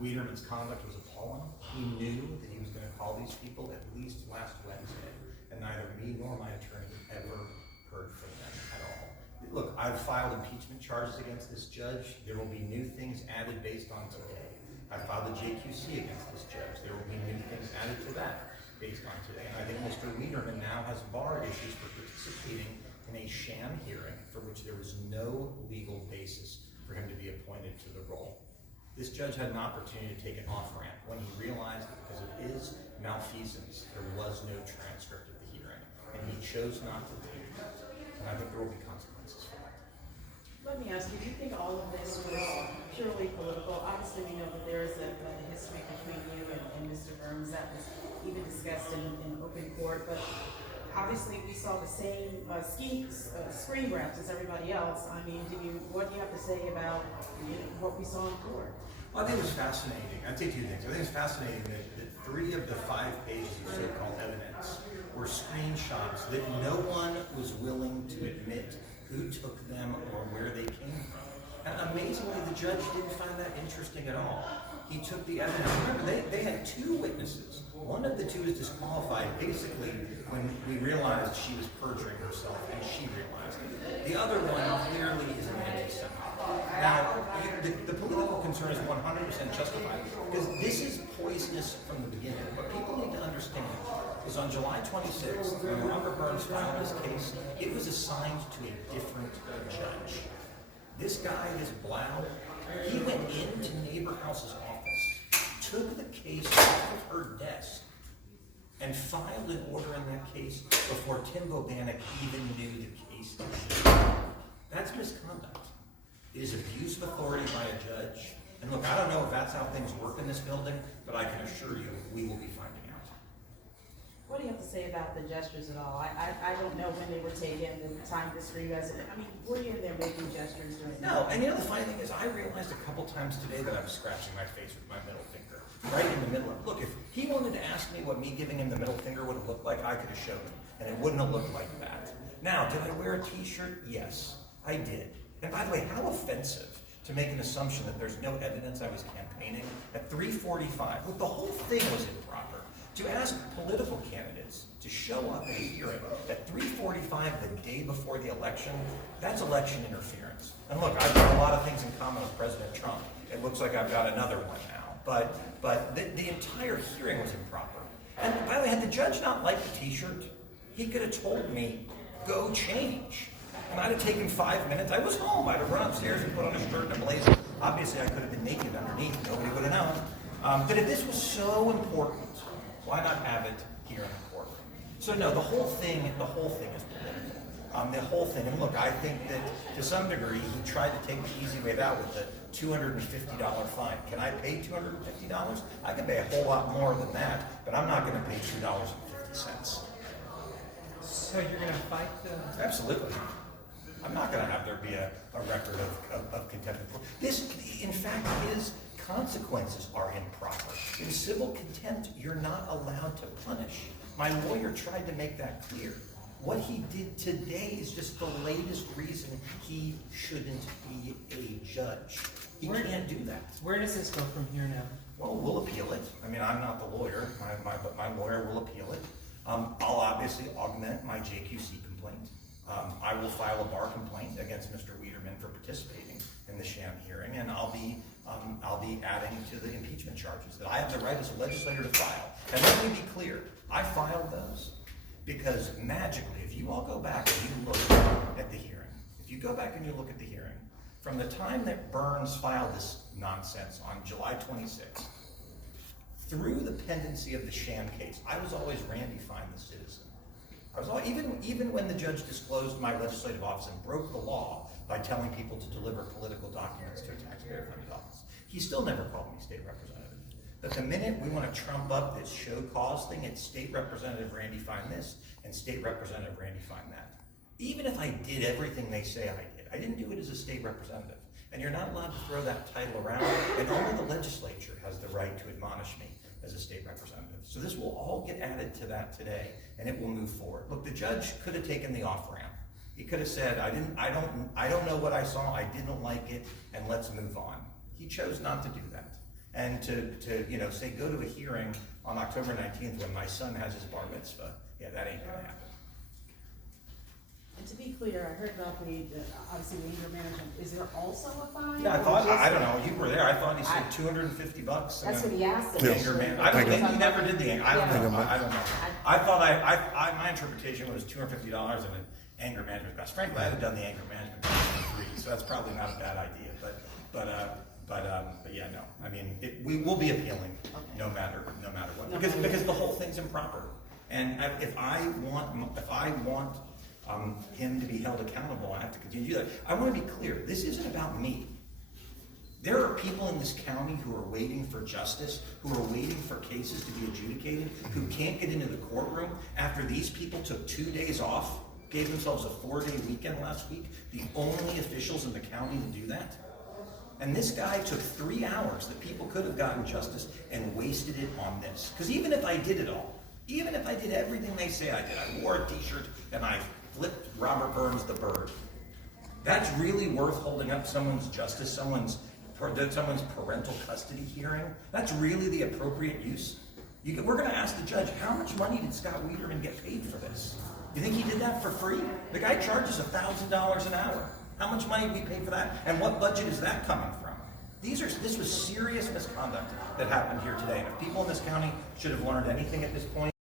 Wiederman's conduct was appalling. He knew that he was going to call these people at least last Wednesday, and neither me nor my attorney ever heard from them at all. Look, I've filed impeachment charges against this judge. There will be new things added based on today. I filed a JQC against this judge. There will be new things added to that based on today. And I think Mr. Wiederman now has bar issues for participating in a sham hearing for which there was no legal basis for him to be appointed to the role. This judge had an opportunity to take an off-ramp when he realized that because of his malfeasance, there was no transcript of the hearing, and he chose not to do that. And I think there will be consequences for that. Let me ask you, do you think all of this was purely political? Obviously, we know that there is a history between you and Mr. Burns that was even discussed in open court, but obviously we saw the same screen grabs as everybody else. I mean, what do you have to say about what we saw in court? Well, I think it was fascinating. I'd say two things. I think it's fascinating that 3 of the 5 pages of so-called evidence were screenshots that no one was willing to admit who took them or where they came from. And amazingly, the judge didn't find that interesting at all. He took the evidence. Remember, they had 2 witnesses. One of the 2 is disqualified basically when we realized she was perjuring herself, and she realized it. The other one clearly is an anti-Semite. Now, the political concern is 100% justified because this is poisonous from the beginning. What people need to understand is on July 26th, when Robert Burns filed his case, it was assigned to a different judge. This guy, this Blau, he went into Neighbor House's office, took the case off of her desk, and filed an order in that case before Tim Bobanek even knew the case existed. That's misconduct. It is abuse of authority by a judge. And look, I don't know if that's how things work in this building, but I can assure you we will be finding out. What do you have to say about the gestures at all? I don't know when they were taken, the time this for you guys. I mean, were you in there making gestures during that? No, and the funny thing is I realized a couple times today that I was scratching my face with my middle finger. Right in the middle of it. Look, if he wanted to ask me what me giving him the middle finger would have looked like, I could have showed him. And it wouldn't have looked like that. Now, did I wear a t-shirt? Yes, I did. And by the way, how offensive to make an assumption that there's no evidence I was campaigning at 3:45. Look, the whole thing was improper. To ask political candidates to show up at a hearing at 3:45 the day before the election, that's election interference. And look, I've got a lot of things in common with President Trump. It looks like I've got another one now. But the entire hearing was improper. And by the way, had the judge not liked the t-shirt, he could have told me, go change. And I'd have taken 5 minutes. I was home. I'd have run upstairs and put on a shirt and a blazer. Obviously, I could have been naked underneath. Nobody would have known. But if this was so important, why not have it here in the courtroom? So no, the whole thing is political. The whole thing. And look, I think that to some degree, he tried to take the easy way out with the $250 fine. Can I pay $250? I can pay a whole lot more than that, but I'm not going to pay $2.50. So you're going to fight the... Absolutely. I'm not going to have there be a record of contempt. This, in fact, his consequences are improper. In civil contempt, you're not allowed to punish. My lawyer tried to make that clear. What he did today is just the latest reason he shouldn't be a judge. He can't do that. Where does this go from here now? Well, we'll appeal it. I mean, I'm not the lawyer, but my lawyer will appeal it. I'll obviously augment my JQC complaint. I will file a bar complaint against Mr. Wiederman for participating in the sham hearing, and I'll be adding to the impeachment charges that I have the right as a legislator to file. And let me be clear, I filed those because magically, if you all go back and you look at the hearing, from the time that Burns filed this nonsense on July 26th, through the pendency of the sham case, I was always Randy Fine, the citizen. Even when the judge disclosed my legislative office and broke the law by telling people to deliver political documents to a taxpayer-funded office, he still never called me state representative. But the minute we want to trump up this show cause thing, it's State Representative Randy Fine this and State Representative Randy Fine that. Even if I did everything they say I did, I didn't do it as a state representative. And you're not allowed to throw that title around, and only the legislature has the right to admonish me as a state representative. So this will all get added to that today, and it will move forward. Look, the judge could have taken the off-ramp. He could have said, I don't know what I saw, I didn't like it, and let's move on. He chose not to do that. And to you know, say, go to a hearing on October 19th when my son has his bar mitzvah, yeah, that ain't gonna happen. And to be clear, I heard about obviously the anger management, is there also a fine? Yeah, I or thought, just- I don't know, you were there, I thought he said $250. That's what he asked. The anger man, I don't, maybe he never did the anger, I don't Yeah. know, I don't know. I thought my interpretation was $250 and an anger management cost. Frankly, I'd have done the anger management cost for free, so that's probably not a bad idea, but yeah, no, I mean, we will be appealing no matter what, because the whole thing's improper. And if I want him to be held accountable, I have to continue to do that. I want to be clear, this isn't about me. There are people in this county who are waiting for justice, who are waiting for cases to be adjudicated, who can't get into the courtroom after these people took 2 days off, gave themselves a 4-day weekend last week, the only officials in the county to do that. And this guy took 3 hours that people could have gotten justice and wasted it on this. Because even if I did it all, even if I did everything they say I did, I wore a t-shirt and I flipped Robert Burns the bird, that's really worth holding up someone's justice, someone's parental custody hearing? That's really the appropriate use? We're gonna ask the judge, how much money did Scott Wiederman get paid for this? You think he did that for free? The guy charges $1,000 an hour. How much money did we pay for that? And what budget is that coming from? This was serious misconduct that happened here today. And if people in this county should have learned anything at this point,